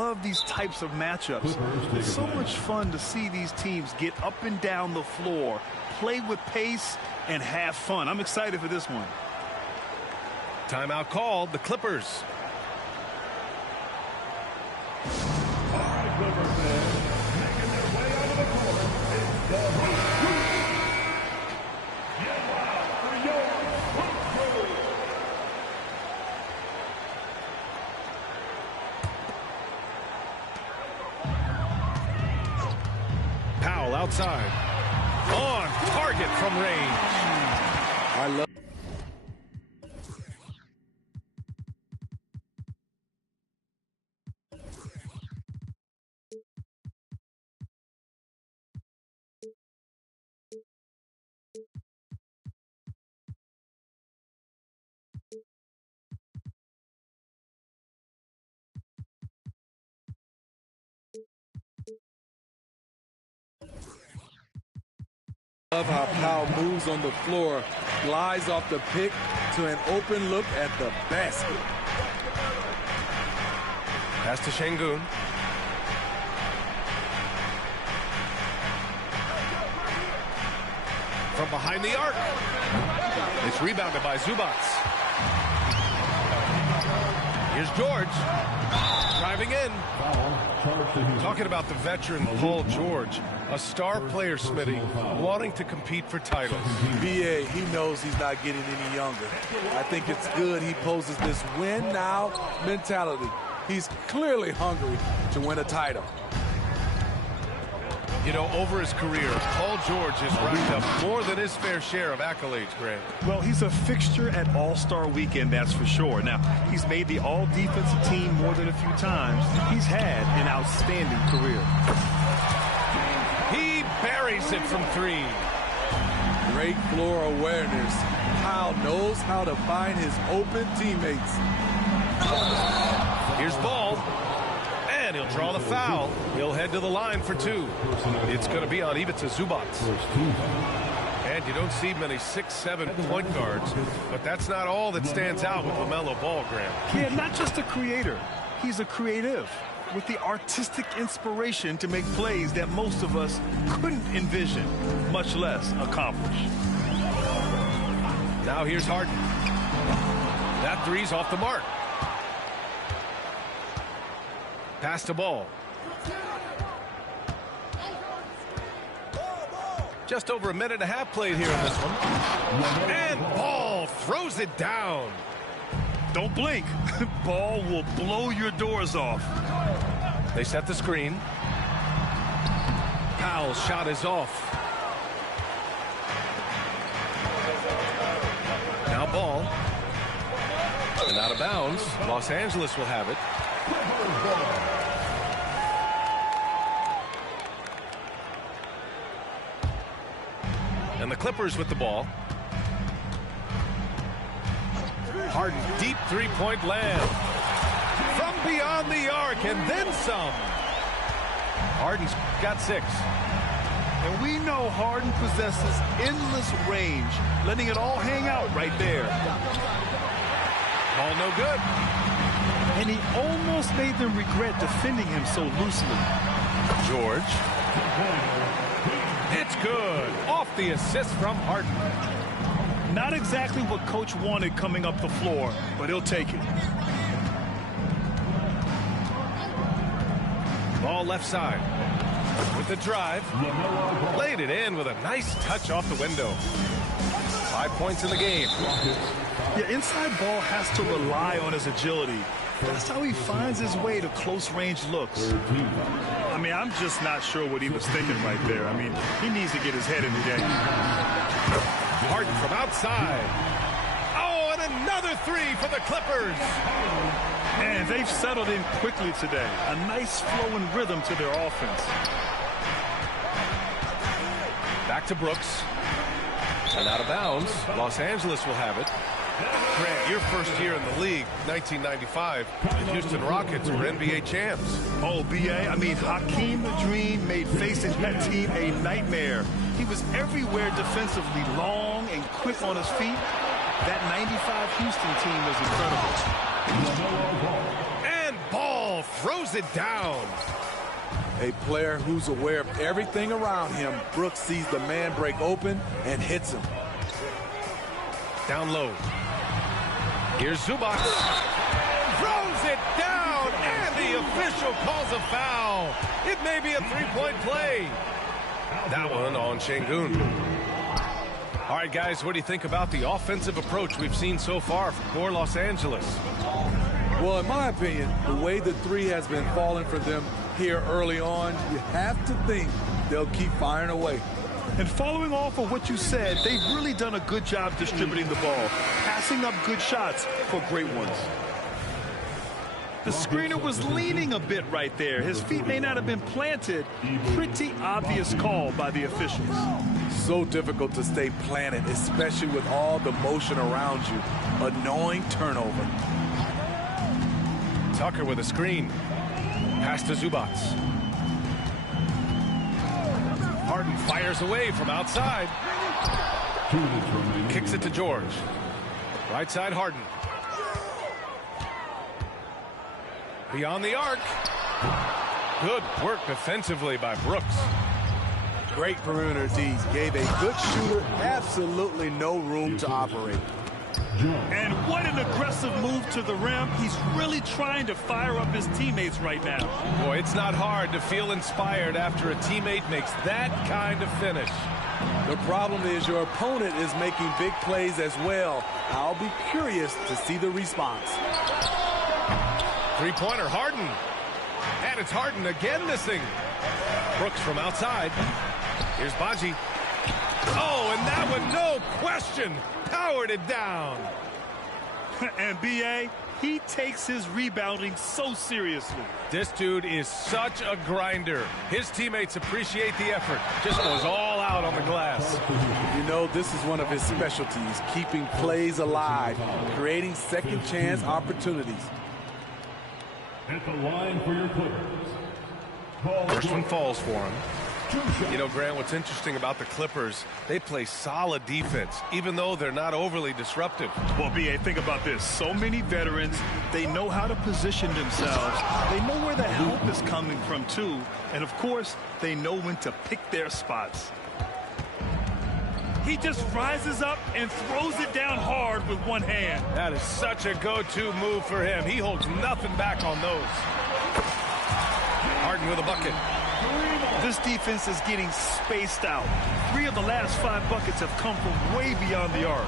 love these types of matchups. It's so much fun to see these teams get up and down the floor, play with pace, and have fun. I'm excited for this one. Timeout called, the Clippers. All right, Clippers fans, making their way out of the court is the get wild for your Clippers. Powell outside. On target from range. I love how Powell moves on the floor, glides off the pick to an open look at the basket. Pass to Şengün. From behind the arc. It's rebounded by Zubac. Here's George. Driving in. Talking about the veteran Paul George, a star player, Smitty, wanting to compete for titles. BA, he knows he's not getting any younger. I think it's good he poses this win now mentality. He's clearly hungry to win a title. You know, over his career, Paul George has racked up more than his fair share of accolades, Grant. Well, he's a fixture at All-Star Weekend, that's for sure. Now, he's made the all-defensive team more than a few times. He's had an outstanding career. He buries it from three. Great floor awareness. Powell knows how to find his open teammates. Here's Ball. And he'll draw the foul. He'll head to the line for two. It's going to be on Ivica Zubac. And you don't see many 6'7" point guards, but that's not all that stands out with LaMelo Ball, Grant. Yeah, not just a creator. He's a creative with the artistic inspiration to make plays that most of us couldn't envision, much less accomplish. Now here's Harden. That three's off the mark. Pass to Ball. Just over a minute and a half played here in this one. And Ball throws it down. Don't blink. Ball will blow your doors off. They set the screen. Powell's shot is off. Now Ball. And out of bounds. Los Angeles will have it. And the Clippers with the ball. Harden, deep three-point land. From beyond the arc, and then some. Harden's got 6. And we know Harden possesses endless range, letting it all hang out right there. Ball no good. And he almost made them regret defending him so loosely. George. It's good. Off the assist from Harden. Not exactly what coach wanted coming up the floor, but he'll take it. Ball left side. With the drive. Laid it in with a nice touch off the window. 5 points in the game. Yeah, inside Ball has to rely on his agility. That's how he finds his way to close-range looks. I mean, I'm just not sure what he was thinking right there. I mean, he needs to get his head in the game. Harden from outside. Oh, and another three for the Clippers. And they've settled in quickly today. A nice flowing rhythm to their offense. Back to Brooks. And out of bounds. Los Angeles will have it. Grant, your first year in the league, 1995, the Houston Rockets were NBA champs. Oh, B.A., I mean, Hakeem the Dream made facing that team a nightmare. He was everywhere defensively, long and quick on his feet. That 95 Houston team was incredible. And Ball throws it down. A player who's aware of everything around him. Brooks sees the man break open and hits him. Down low. Here's Zubac. Throws it down, and the official calls a foul. It may be a three-point play. That one on Şengün. All right, guys, what do you think about the offensive approach we've seen so far for Los Angeles? Well, in my opinion, the way the three has been falling for them here early on, you have to think they'll keep firing away. And following off of what you said, they've really done a good job distributing the ball, passing up good shots for great ones. The screener was leaning a bit right there. His feet may not have been planted. Pretty obvious call by the officials. So difficult to stay planted, especially with all the motion around you. Annoying turnover. Tucker with a screen. Pass to Zubac. Harden fires away from outside. Kicks it to George. Right side, Harden. Beyond the arc. Good work defensively by Brooks. Great perimeter D's. Gave a good shooter absolutely no room to operate. And what an aggressive move to the rim. He's really trying to fire up his teammates right now. Boy, it's not hard to feel inspired after a teammate makes that kind of finish. The problem is your opponent is making big plays as well. I'll be curious to see the response. Three-pointer, Harden. And it's Harden again missing. Brooks from outside. Here's Badji. Oh, and that one, no question, powered it down. And B.A., he takes his rebounding so seriously. This dude is such a grinder. His teammates appreciate the effort. Just goes all out on the glass. You know, this is one of his specialties, keeping plays alive, creating second chance opportunities. At the line for your Clippers. First one falls for him. You know, Grant, what's interesting about the Clippers, they play solid defense, even though they're not overly disruptive. Well, B.A., think about this. So many veterans, they know how to position themselves. They know where the help is coming from, too. And, of course, they know when to pick their spots. He just rises up and throws it down hard with one hand. That is such a go-to move for him. He holds nothing back on those. Harden with a bucket. This defense is getting spaced out. 3 of the last 5 buckets have come from way beyond the arc.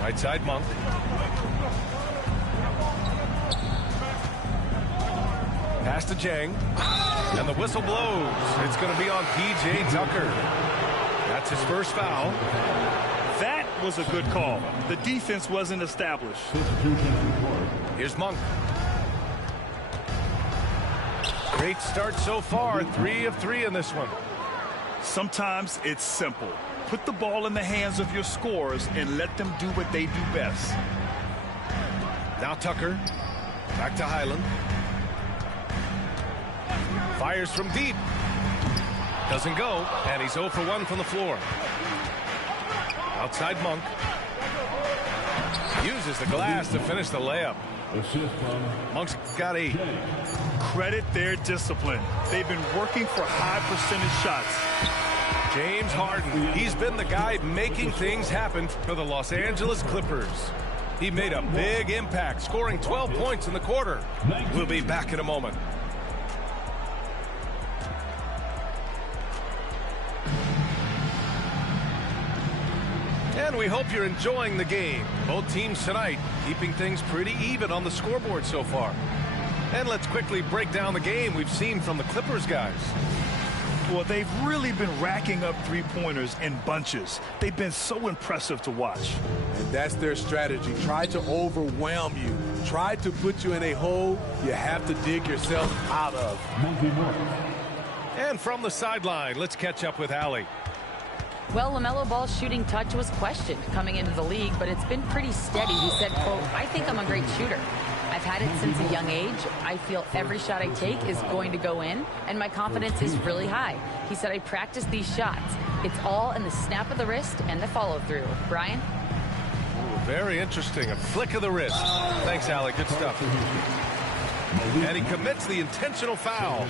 Right side, Monk. Pass to Jang. And the whistle blows. It's going to be on P.J. Tucker. That's his first foul. That was a good call. The defense wasn't established. Here's Monk. Great start so far. 3 of 3 in this one. Sometimes it's simple. Put the ball in the hands of your scorers and let them do what they do best. Now Tucker. Back to Highland. Fires from deep. Doesn't go. And he's 0 for 1 from the floor. Outside Monk. Uses the glass to finish the layup. Monk's got 8. Credit their discipline. They've been working for high percentage shots. James Harden, he's been the guy making things happen for the Los Angeles Clippers. He made a big impact, scoring 12 points in the quarter. We'll be back in a moment. And we hope you're enjoying the game. Both teams tonight keeping things pretty even on the scoreboard so far. And let's quickly break down the game we've seen from the Clippers guys. Well, they've really been racking up three-pointers in bunches. They've been so impressive to watch. And that's their strategy. Try to overwhelm you. Try to put you in a hole you have to dig yourself out of. And from the sideline, let's catch up with Allie. Well, LaMelo Ball's shooting touch was questioned coming into the league, but it's been pretty steady. He said, quote, "I think I'm a great shooter. I've had it since a young age. I feel every shot I take is going to go in, and my confidence is really high." He said, "I practice these shots. It's all in the snap of the wrist and the follow-through." Brian? Very interesting. A flick of the wrist. Thanks, Alec. Good stuff. And he commits the intentional foul.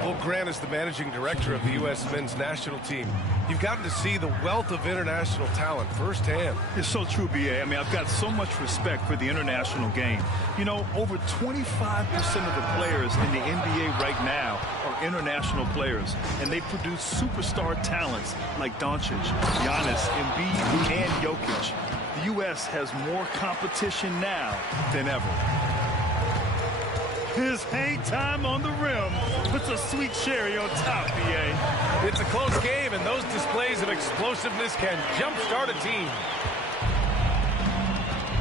Well, Grant is the managing director of the U.S. men's national team. You've gotten to see the wealth of international talent firsthand. It's so true, B.A. I mean, I've got so much respect for the international game. You know, over 25% of the players in the NBA right now are international players, and they produce superstar talents like Doncic, Giannis, Embiid, and Jokic. The U.S. has more competition now than ever. His hang time on the rim puts a sweet cherry on top, B.A. It's a close game, and those displays of explosiveness can jumpstart a team.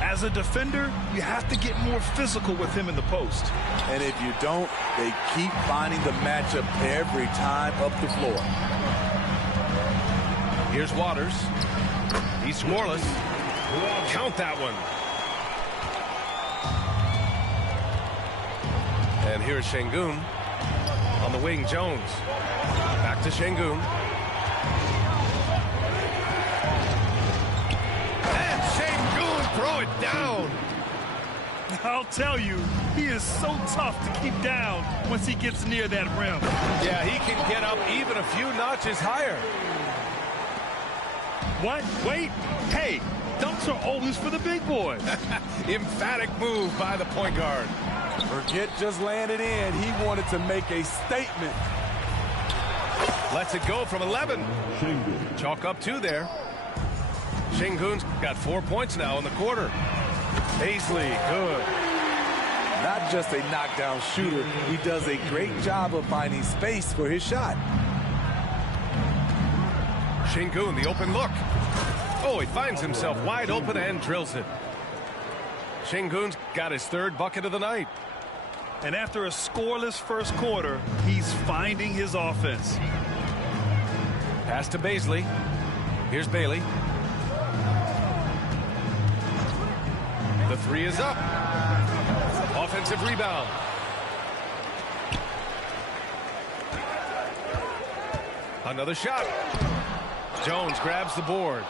As a defender, you have to get more physical with him in the post. And if you don't, they keep finding the matchup every time up the floor. Here's Waters. He's scoreless. Count that one. And here's Şengün. On the wing, Jones. Back to Şengün. And Şengün throw it down. I'll tell you, he is so tough to keep down once he gets near that rim. Yeah, he can get up even a few notches higher. What? Wait. Hey, dunks are always for the big boys. Emphatic move by the point guard. Forget just laying it in. He wanted to make a statement. Lets it go from 11. Chalk up 2 there. Şengün's got 4 points now in the quarter. Paisley, good. Not just a knockdown shooter, he does a great job of finding space for his shot. Şengün, the open look. Oh, he finds himself wide open and drills it. Şengün's got his 3rd bucket of the night. And after a scoreless first quarter, he's finding his offense. Pass to Paisley. Here's Bailey. The 3 is up. Offensive rebound. Another shot. Jones grabs the board.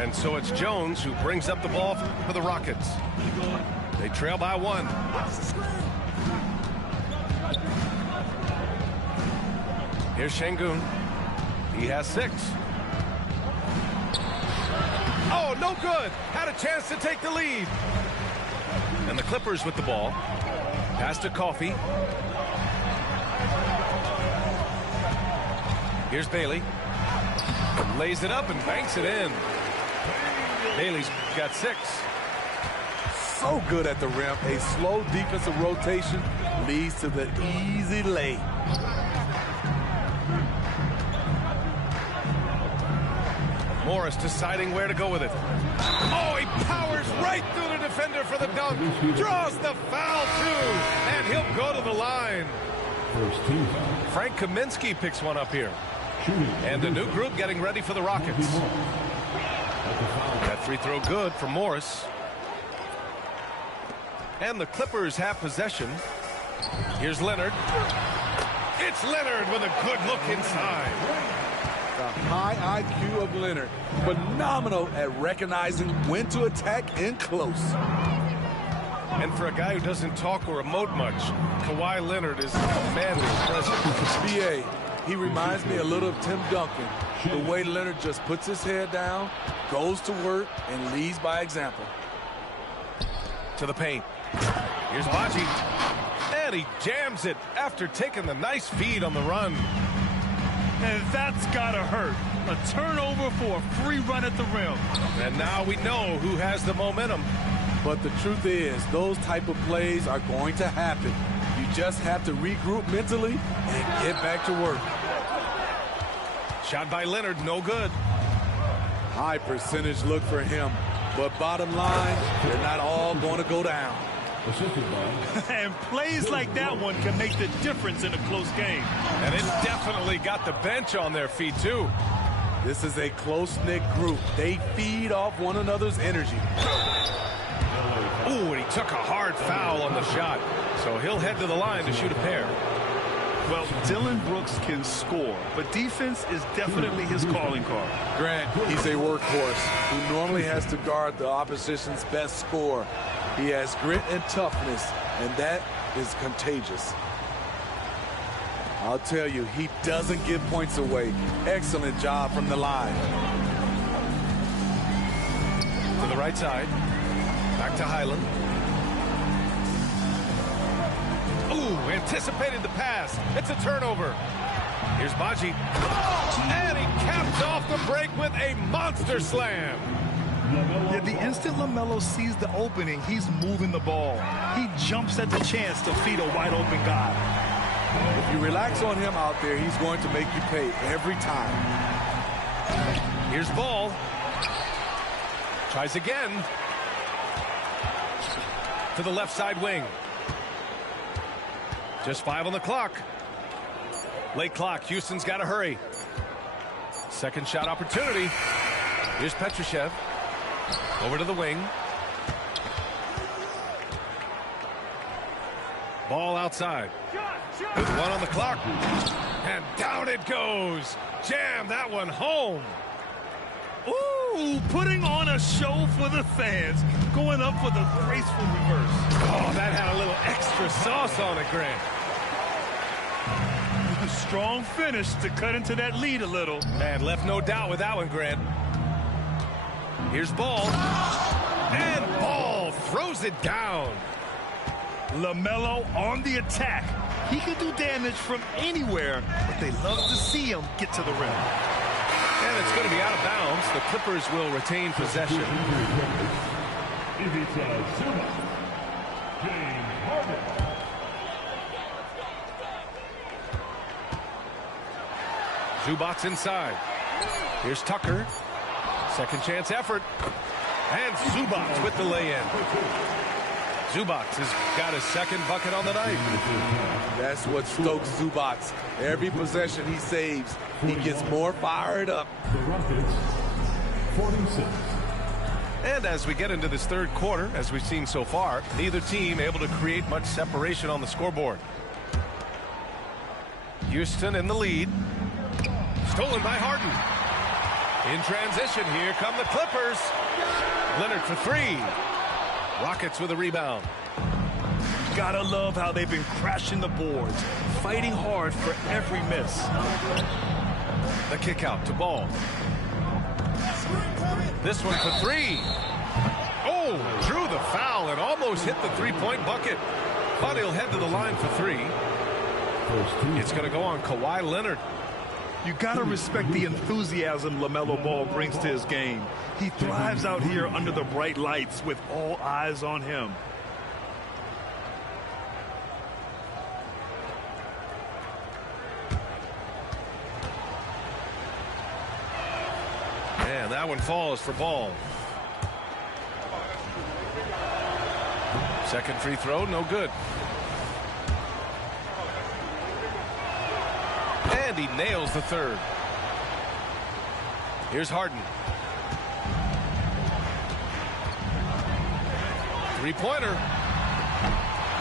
And so it's Jones who brings up the ball for the Rockets. They trail by 1. Here's Şengün. He has 6. Oh, no good. Had a chance to take the lead. And the Clippers with the ball. Pass to Coffey. Here's Bailey. Lays it up and banks it in. Bailey's got 6. So good at the rim. A slow defensive rotation leads to the easy lay. Morris deciding where to go with it. Oh, he powers right through the defender for the dunk. Draws the foul, too. And he'll go to the line. Frank Kaminsky picks one up here. And the new group getting ready for the Rockets. That free throw good for Morris. And the Clippers have possession. Here's Leonard. It's Leonard with a good look inside. The high IQ of Leonard. Phenomenal at recognizing when to attack in close. And for a guy who doesn't talk or emote much, Kawhi Leonard is a commanding presence. B.A., he reminds me a little of Tim Duncan. The way Leonard just puts his head down, goes to work, and leads by example. To the paint. Here's Baji. And he jams it after taking the nice feed on the run. And that's gotta hurt. A turnover for a free run at the rim. And now we know who has the momentum. But the truth is, those type of plays are going to happen. You just have to regroup mentally and get back to work. Shot by Leonard, no good. High percentage look for him. But bottom line, they're not all going to go down. And plays like that one can make the difference in a close game. And it definitely got the bench on their feet, too. This is a close-knit group. They feed off one another's energy. Ooh, and he took a hard foul on the shot. So he'll head to the line to shoot a pair. Well, Dylan Brooks can score, but defense is definitely his calling card. Grant, he's a workhorse who normally has to guard the opposition's best scorer. He has grit and toughness, and that is contagious. I'll tell you, he doesn't give points away. Excellent job from the line. To the right side. Back to Highland. Ooh, anticipated the pass. It's a turnover. Here's Baji. And he caps off the break with a monster slam. Yeah, the instant LaMelo sees the opening, he's moving the ball. He jumps at the chance to feed a wide open guy. If you relax on him out there, he's going to make you pay every time. Here's Ball. Tries again. To the left side wing. Just 5 on the clock. Late clock. Houston's got to hurry. Second shot opportunity. Here's Petrushev. Over to the wing. Ball outside. With 1 on the clock. And down it goes. Jam that one home. Ooh, putting on a show for the fans. Going up for the graceful reverse. Oh, that had a little extra sauce on it, Grant. Strong finish to cut into that lead a little. Man, left no doubt with that one, Grant. Here's Ball. And Ball throws it down. LaMelo on the attack. He can do damage from anywhere, but they love to see him get to the rim. And it's going to be out of bounds. The Clippers will retain possession. Ivica Zubac. James Harden. Zubac's inside. Here's Tucker. Second chance effort. And Zubac with the lay-in. Zubac has got his second bucket on the night. That's what stokes Zubac. Every possession he saves, he gets more fired up. The Rockets, 46. And as we get into this third quarter, as we've seen so far, neither team able to create much separation on the scoreboard. Houston in the lead. Stolen by Harden. In transition, here come the Clippers. Leonard for 3. Rockets with a rebound. Gotta love how they've been crashing the boards, fighting hard for every miss. The kick out to Ball. This one for 3. Oh, drew the foul and almost hit the three-point bucket. But he'll head to the line for 3. It's going to go on Kawhi Leonard. You gotta respect the enthusiasm LaMelo Ball brings to his game. He thrives out here under the bright lights with all eyes on him. And that one falls for Ball. Second free throw, no good. And he nails the third. Here's Harden. Three-pointer.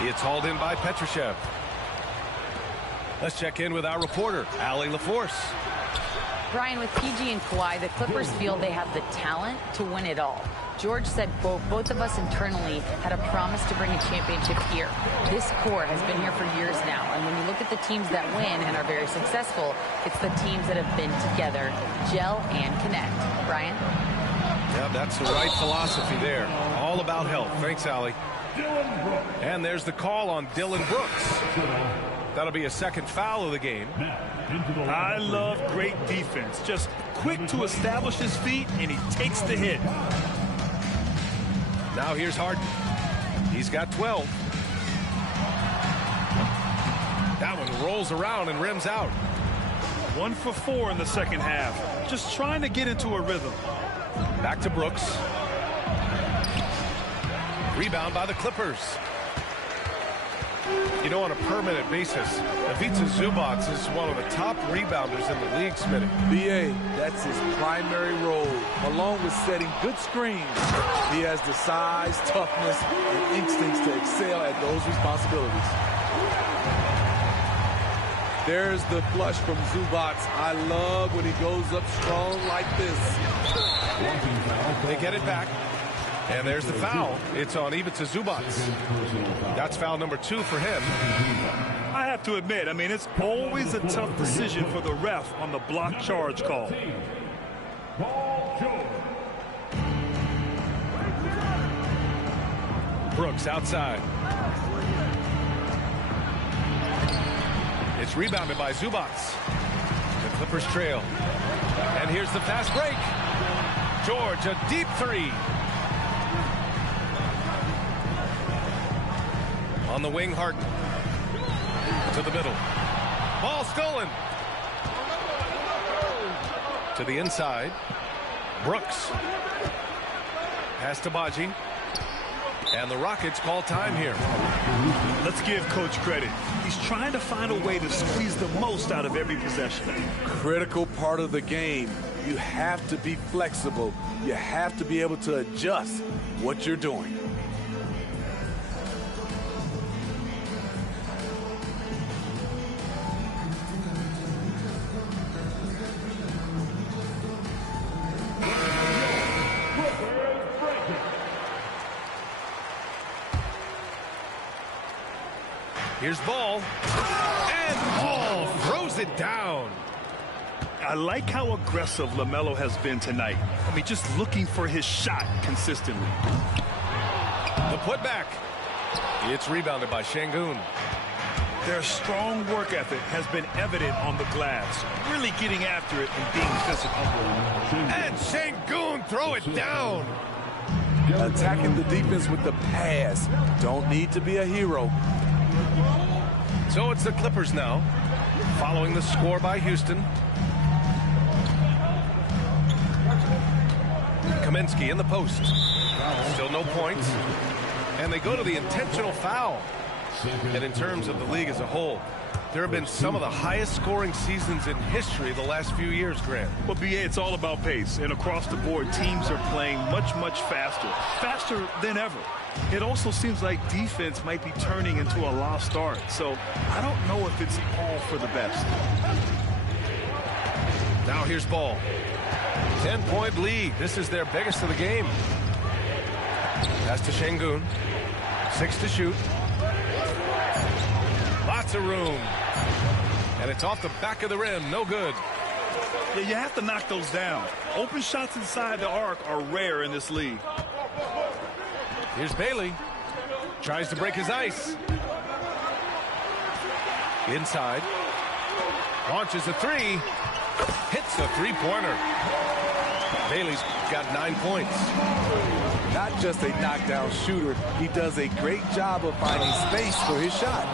It's hauled in by Petrushev. Let's check in with our reporter, Allie LaForce. Brian, with PG and Kawhi, the Clippers feel they have the talent to win it all. George said, quote, both of us internally had a promise to bring a championship here. This core has been here for years now, and when you look at the teams that win and are very successful, it's the teams that have been together, gel and connect. Brian? Yeah, that's the right philosophy there. All about health. Thanks, Allie. And there's the call on Dylan Brooks. That'll be a second foul of the game. I love great defense. Just quick to establish his feet, and he takes the hit. Now here's Harden. He's got 12. That one rolls around and rims out. 1 for 4 in the second half. Just trying to get into a rhythm. Back to Brooks. Rebound by the Clippers. You know, on a permanent basis, Ivica Zubac is one of the top rebounders in the league, Smitty. BA, that's his primary role, along with setting good screens. He has the size, toughness, and instincts to excel at those responsibilities. There's the flush from Zubac. I love when he goes up strong like this. They get it back. And there's the foul. It's on Ivica Zubac. That's foul number 2 for him. I have to admit, I mean, it's always a tough decision for the ref on the block charge call. Brooks outside. It's rebounded by Zubac. The Clippers trail. And here's the fast break. George, a deep 3. On the wing, Harden. To the middle. Ball stolen. To the inside. Brooks. Pass to Baji. And the Rockets call time here. Let's give Coach credit. He's trying to find a way to squeeze the most out of every possession. Critical part of the game. You have to be flexible. You have to be able to adjust what you're doing. Here's Ball. And Ball throws it down. I like how aggressive LaMelo has been tonight. I mean, just looking for his shot consistently. The putback. It's rebounded by Şengün. Their strong work ethic has been evident on the glass, really getting after it and being physical. And Şengün throw it down. Attacking the defense with the pass. Don't need to be a hero. So it's the Clippers now, following the score by Houston. Kaminsky in the post. Still no points. And they go to the intentional foul. And in terms of the league as a whole, there have been some of the highest scoring seasons in history the last few years, Grant. Well, BA, it's all about pace. And across the board, teams are playing much, much faster. Faster than ever. It also seems like defense might be turning into a lost art. So I don't know if it's all for the best. Now here's Ball. 10-point lead. This is their biggest of the game. Pass to Şengün. 6 to shoot. Lots of room. And it's off the back of the rim. No good. Yeah, you have to knock those down. Open shots inside the arc are rare in this league. Here's Bailey. Tries to break his ice. Inside. Launches a 3. Hits a 3-pointer. Bailey's got 9 points. Not just a knockdown shooter, he does a great job of finding space for his shot.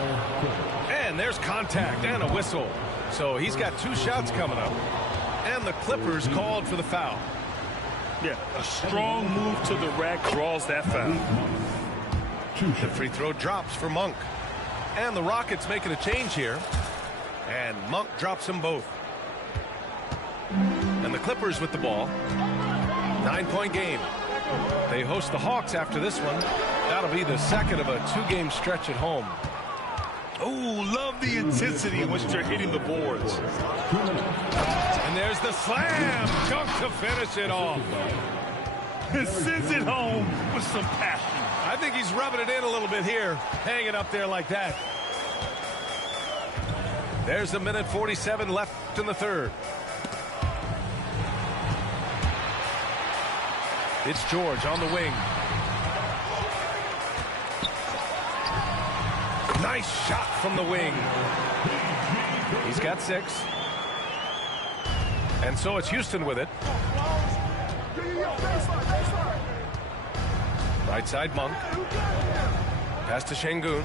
And there's contact and a whistle. So he's got 2 shots coming up. And the Clippers called for the foul. Yeah, a strong move to the rack draws that foul. The free throw drops for Monk. And the Rockets making a change here. And Monk drops them both. And the Clippers with the ball. 9-point game. They host the Hawks after this one. That'll be the second of a 2-game stretch at home. Oh, love the intensity in which they're hitting the boards. And there's the slam dunk to finish it off. He sends it home with some passion. I think he's rubbing it in a little bit here, hanging up there like that. There's 1:47 left in the third. It's George on the wing. Nice shot from the wing. He's got 6. And so it's Houston with it. Right side Monk. Pass to Şengün.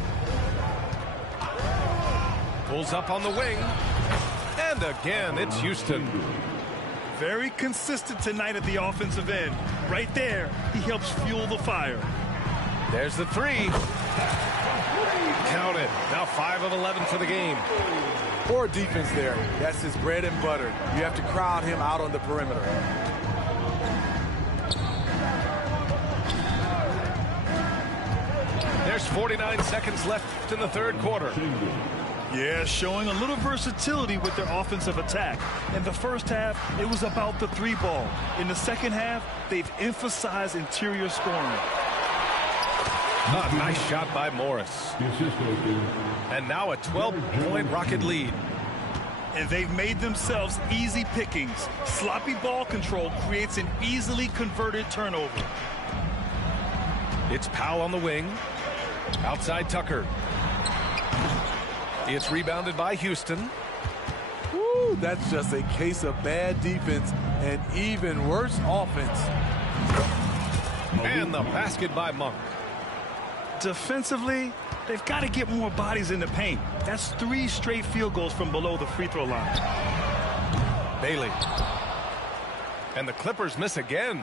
Pulls up on the wing. And again, it's Houston. Very consistent tonight at the offensive end. Right there, he helps fuel the fire. There's the 3. Count it. Now 5 of 11 for the game. Poor defense there. That's his bread and butter. You have to crowd him out on the perimeter. There's 49 seconds left in the third quarter. Yeah, showing a little versatility with their offensive attack. In the first half, it was about the three ball. In the second half, they've emphasized interior scoring. Nice shot by Morris. And now a 12-point Rocket lead. And they've made themselves easy pickings. Sloppy ball control creates an easily converted turnover. It's Powell on the wing. Outside Tucker. It's rebounded by Houston. Woo, that's just a case of bad defense and even worse offense. And the basket by Monk. Defensively, they've got to get more bodies in the paint. That's 3 straight field goals from below the free throw line. Bailey. And the Clippers miss again.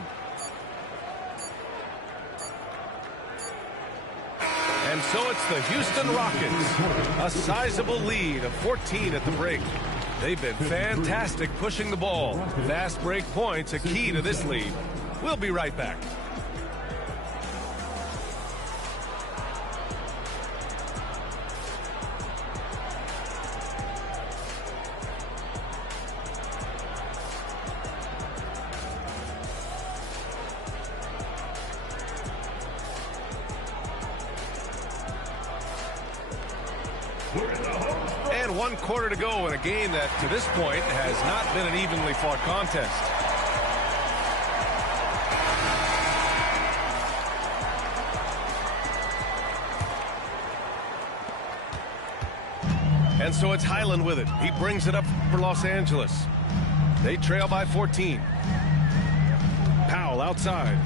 And so it's the Houston Rockets. A sizable lead of 14 at the break. They've been fantastic pushing the ball. Fast break points a key to this lead. We'll be right back. And 1 quarter to go in a game that, to this point, has not been an evenly fought contest. And so it's Highland with it. He brings it up for Los Angeles. They trail by 14. Powell outside.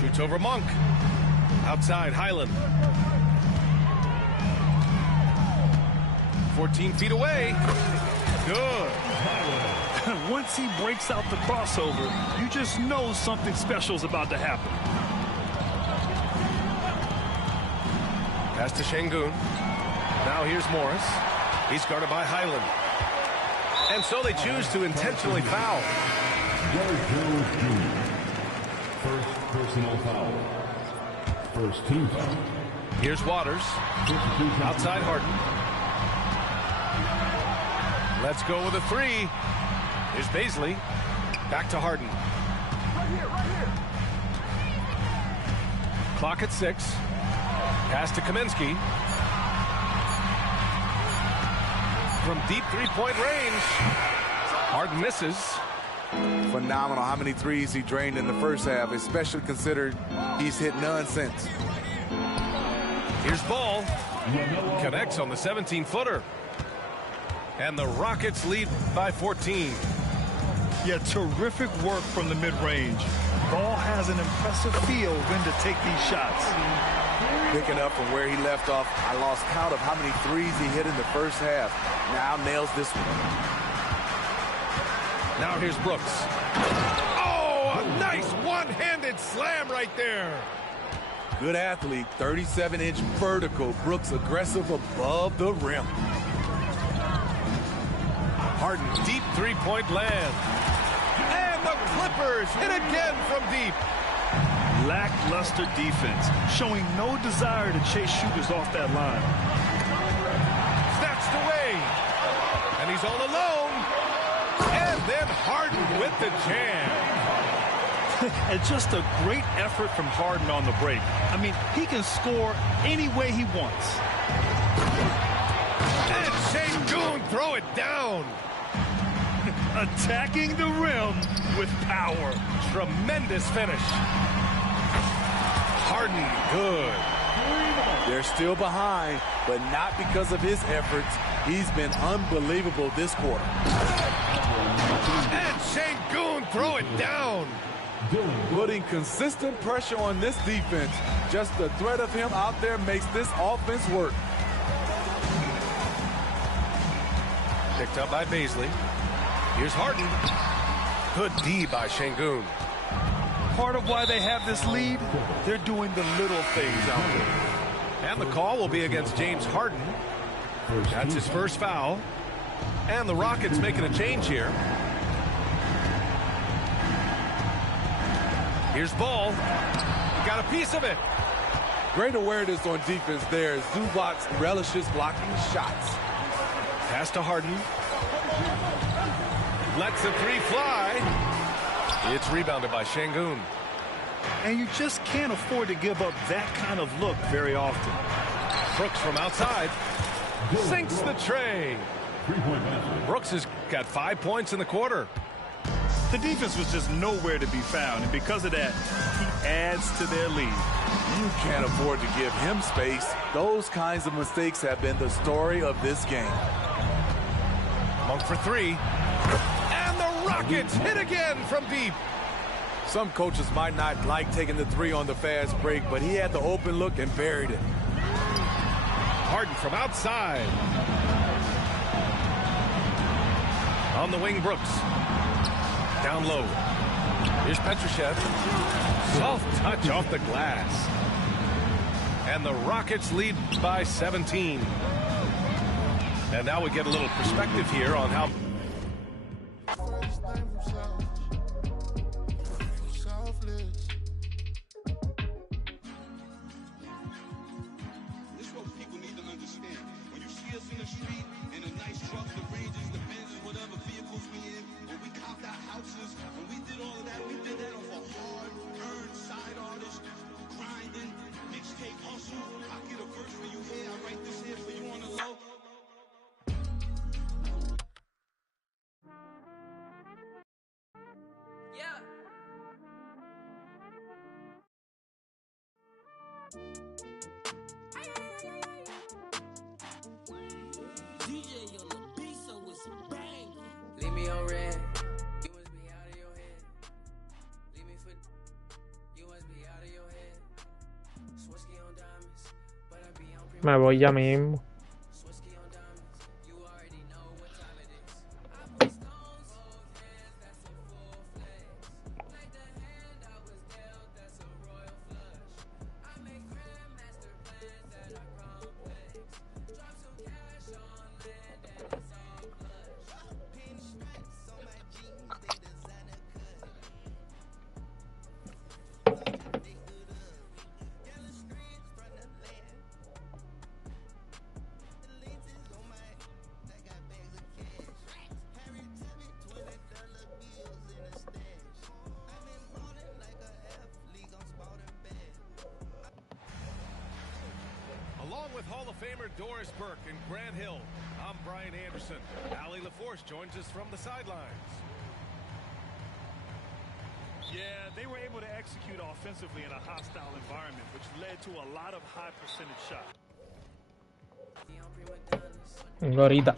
Shoots over Monk. Outside Highland. 14 feet away. Good. Once he breaks out the crossover, you just know something special is about to happen. Pass to Şengün. Now here's Morris. He's guarded by Highland. And so they choose to intentionally foul. First personal foul. First team foul. Here's Waters. Outside Harden. Let's go with a 3. Here's Baisley. Back to Harden. Clock at 6. Pass to Kaminsky. From deep three-point range. Harden misses. Phenomenal how many threes he drained in the first half, especially considered he's hit none since. Here's Ball. Connects on the 17-footer. And the Rockets lead by 14. Yeah, terrific work from the mid-range. Ball has an impressive feel when to take these shots. Picking up from where he left off, I lost count of how many threes he hit in the first half. Now nails this one. Now here's Brooks. Oh, a nice one-handed slam right there. Good athlete, 37-inch vertical. Brooks aggressive above the rim. Harden, deep three-point land. And the Clippers hit again from deep. Lackluster defense, showing no desire to chase shooters off that line. Snatched away. And he's all alone. And then Harden with the jam. And just a great effort from Harden on the break. I mean, he can score any way he wants. And Şengün throw it down. Attacking the rim with power. Tremendous finish. Harden, good. They're still behind, but not because of his efforts. He's been unbelievable this quarter. And Şengün throw it down. Putting consistent pressure on this defense. Just the threat of him out there makes this offense work. Picked up by Baisley. Here's Harden. Good D by Şengün. Part of why they have this lead, they're doing the little things out there. And the call will be against James Harden. That's his first foul. And the Rockets making a change here. Here's Ball. He got a piece of it. Great awareness on defense there. Zubac relishes blocking shots. Pass to Harden. Lets the three fly. It's rebounded by Şengün. And you just can't afford to give up that kind of look very often. Brooks from outside. Sinks the tray. Brooks has got 5 points in the quarter. The defense was just nowhere to be found, and because of that, he adds to their lead. You can't afford to give him space. Those kinds of mistakes have been the story of this game. Monk for three. And the Rockets hit again from deep. Some coaches might not like taking the three on the fast break, but he had the open look and buried it. Harden from outside. On the wing, Brooks. Down low. Here's Petrushev. Soft touch off the glass. And the Rockets lead by 17. And now we get a little perspective here on how... Me voy ya mismo. Along with Hall of Famer Doris Burke and Grant Hill, I'm Brian Anderson. Allie LaForce joins us from the sidelines. Yeah, they were able to execute offensively in a hostile environment, which led to a lot of high percentage shots. Ahorita.